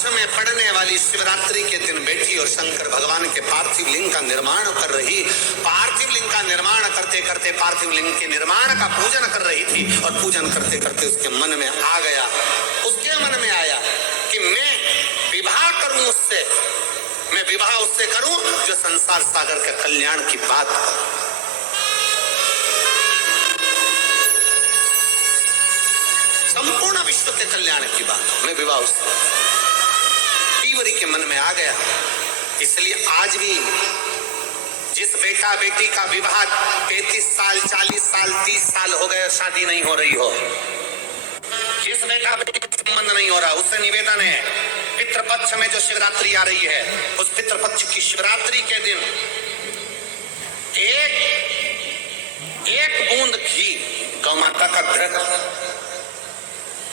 पक्ष में पड़ने वाली शिवरात्रि के दिन बैठी और शंकर भगवान के पार्थिव लिंग का निर्माण कर रही। पार्थिव लिंग का निर्माण करते करते पार्थिव लिंग के निर्माण का पूजन कर रही थी और पूजन करते करते उसके मन में आ गया, उसके मन में आया कि मैं विवाह करूं उससे, मैं विवाह उससे करूं जो संसार सागर के कल्याण की बात करे। संपूर्ण विश्व के कल्याण की बात, मैं विवाह उससे। तीवरी के मन में आ गया। इसलिए आज भी जिस बेटा बेटी का विवाह 33 साल 40 साल 30 साल हो गए शादी नहीं हो रही हो, जिस बेटा बेटी का संबंध नहीं हो रहा, उससे निवेदन है पितृपक्ष में जो शिवरात्रि आ रही है, उस पितृपक्ष की शिवरात्रि के दिन एक बूंद घी गौ माता का घृत,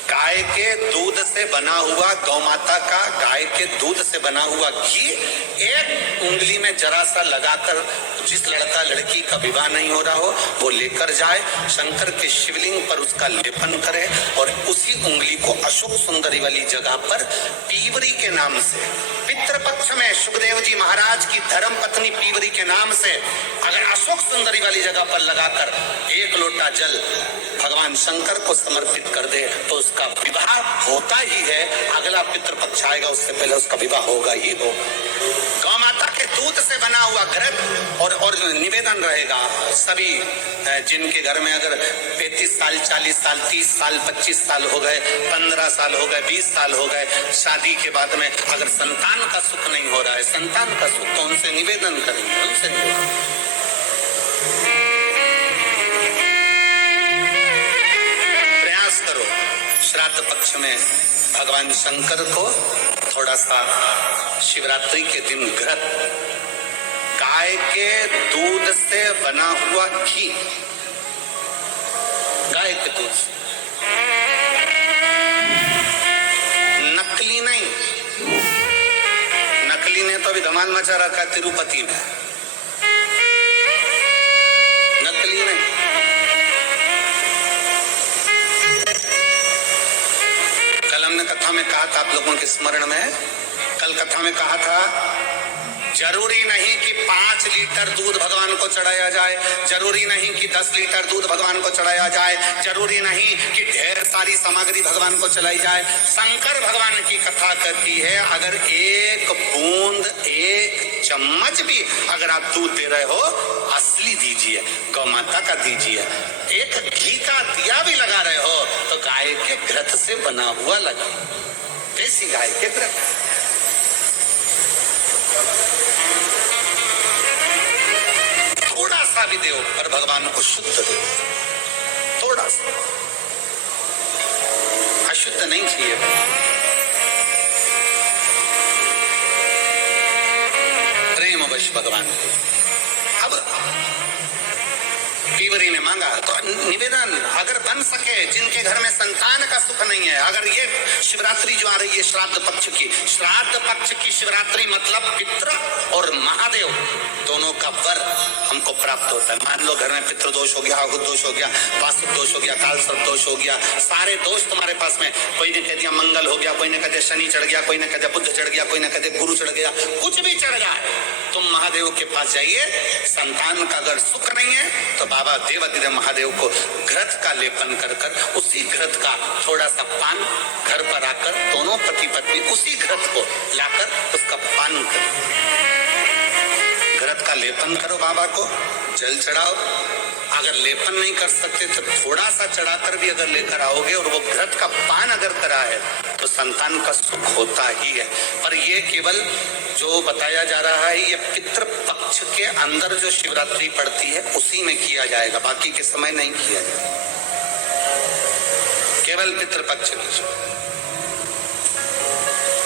गाय के दूध से बना हुआ, गौ माता का गाय के दूध से बना हुआ घी एक उंगली में जरा सा लगाकर जिस लड़का लड़की का विवाह नहीं हो रहा हो वो लेकर जाए, शंकर के शिवलिंग पर उसका लेपन करे और उसी उंगली को अशोक सुंदरी वाली जगह पर पीवरी के नाम से, पितृपक्ष में सुखदेव जी महाराज की धर्म पत्नी पीवरी के नाम से अगर अशोक सुंदरी वाली जगह पर लगाकर एक लोटा जल भगवान शंकर को समर्पित कर दे तो उसका विवाह होता ही है। अगला पितृपक्ष आएगा उससे पहले उसका विवाह होगा ही हो। गौ माता के दूध से बना हुआ घृत और निवेदन रहेगा सभी जिनके घर में अगर 35 साल 40 साल 30 साल 25 साल हो गए, 15 साल हो गए, 20 साल हो गए, शादी के बाद में अगर संतान का सुख नहीं हो रहा है, संतान का सुख, तो उनसे निवेदन करेंगे, उनसे प्रयास करो श्राद्ध पक्ष में भगवान शंकर को थोड़ा सा शिवरात्रि के दिन घृत, गाय के दूध से बना हुआ घी, गाय के दूध से, नकली नहीं, नकली ने तो अभी धमाल मचा रखा है तिरुपति में, नकली नहीं। कल हमने कथा में कहा था, आप लोगों के स्मरण में, कल कथा में कहा था जरूरी नहीं कि 5 लीटर दूध भगवान को चढ़ाया जाए, जरूरी नहीं कि 10 लीटर दूध भगवान को चढ़ाया जाए, जरूरी नहीं कि ढेर सारी सामग्री भगवान को चलाई जाए। शंकर भगवान की कथा कहती है अगर एक बूंद, एक चम्मच भी अगर आप दूध दे रहे हो असली दीजिए, गौ माता का दीजिए। एक घी का दिया भी लगा रहे हो तो गाय के घृत से बना हुआ लगा, देसी गाय के घृत। थोड़ा सा भी दो पर भगवान को शुद्ध दो, थोड़ा सा, अशुद्ध नहीं चाहिए। प्रेम वश भगवान को। अब पीवरी ने मांगा तो निवेदन अगर बन सके, जिनके घर में संतान का सुख नहीं है, अगर ये शिवरात्रि जो आ रही है श्राद्ध पक्ष की, श्राद्ध पक्ष की शिवरात्रि मतलब पितृ और महादेव दोनों का वर हमको प्राप्त होता है। मान लो घर में पितृ दोष हो गया, आहुत दोष हो गया, वास्तु दोष हो गया, काल सर्प दोष हो गया, सारे दोष तुम्हारे पास में, कोई ने कह दिया मंगल हो गया, कोई ने कह दिया शनि चढ़ गया, कोई ने कह दिया बुध चढ़ गया, कोई ने कह दिया गुरु चढ़ गया, कुछ भी चढ़ गया, तुम महादेव के पास जाइए। संतान का अगर सुख नहीं है तो बाबा देवाधिदेव महादेव को घृत का लेपन कर कर उसी घृत का थोड़ा सा पान घर पर आकर दोनों पति पत्नी उसी घृत को लाकर उसका पान करो, घृत का लेपन करो, बाबा को जल चढ़ाओ। अगर लेपन नहीं कर सकते तो थोड़ा सा चढ़ाकर भी अगर लेकर आओगे और वो घृत का पान अगर करा है तो संतान का सुख होता ही है। पर ये केवल जो बताया जा रहा है ये पितृ पक्ष के अंदर जो शिवरात्रि पड़ती है उसी में किया जाएगा, बाकी के समय नहीं किया जाएगा, केवल पितृपक्ष की,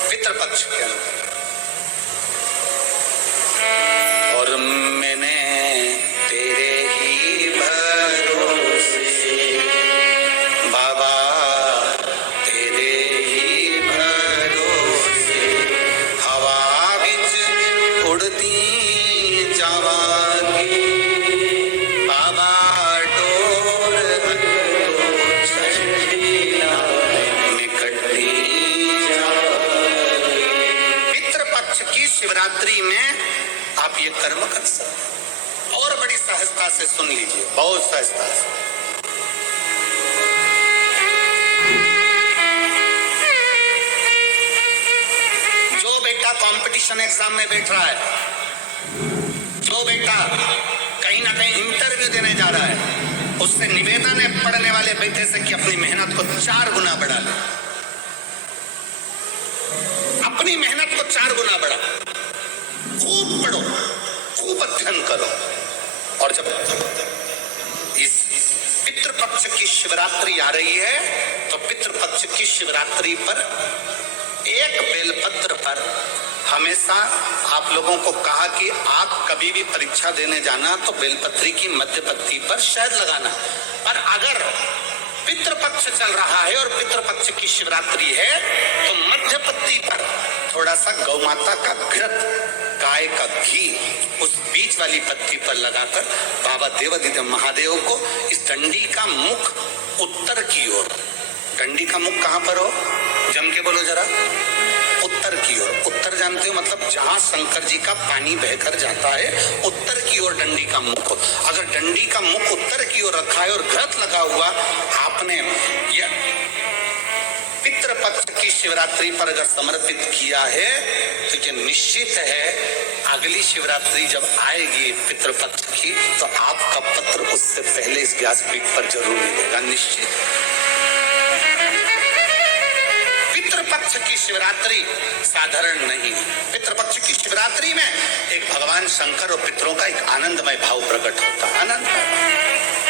पितृपक्ष के अंदर। और मैंने तेरे ही भरोसे बाबा, तेरे ही भरोसे हवा बिच उड़ती जावागी बाबा, डोर निकटती जावागी। शिवरात्रि में आप ये कर्म कर सकते। और बड़ी सहजता से सुन लीजिए, बहुत सहजता से। जो बेटा कंपटीशन एग्जाम में बैठ रहा है, जो बेटा कहीं ना कहीं इंटरव्यू देने जा रहा है, उससे निवेदन है पढ़ने वाले बेटे से कि अपनी मेहनत को 4 गुना बढ़ा ले। अपनी मेहनत को 4 गुना बढ़ा, खूब पढ़ो, खूब अध्ययन करो। और जब इस पितृपक्ष की शिवरात्रि आ रही है तो पितृपक्ष की शिवरात्रि पर एक बेलपत्र पर हमेशा आप लोगों को कहा कि आप कभी भी परीक्षा देने जाना तो बेलपत्री की मध्य पत्ती पर शहद लगाना। पर अगर पितृपक्ष चल रहा है और पितृपक्ष की शिवरात्रि है तो मध्य पत्ती पर थोड़ा सा गौ माता का घृत, गाय का घी उस बीच वाली पत्ती पर लगाकर बाबा देवादिदेव महादेव को इस डंडी का मुख उत्तर की ओर, डंडी का मुख कहां पर हो, जम के बोलो जरा, उत्तर की ओर। उत्तर जानते हो मतलब जहां शंकर जी का पानी बहकर जाता है, उत्तर की ओर डंडी का मुख हो। अगर डंडी का मुख उत्तर की ओर रखा है और घृत लगा हुआ आपने यह पितृपक्ष की शिवरात्रि पर अगर समर्पित किया है तो ये निश्चित है अगली शिवरात्रि जब आएगी पितृपक्ष की तो आपका पत्र उससे पहले इस व्यासपीठ पर जरूर मिलेगा, निश्चित। पितृपक्ष की शिवरात्रि साधारण नहीं है। पितृपक्ष की शिवरात्रि में एक भगवान शंकर और पितरों का एक आनंदमय भाव प्रकट होता है, आनंदमय।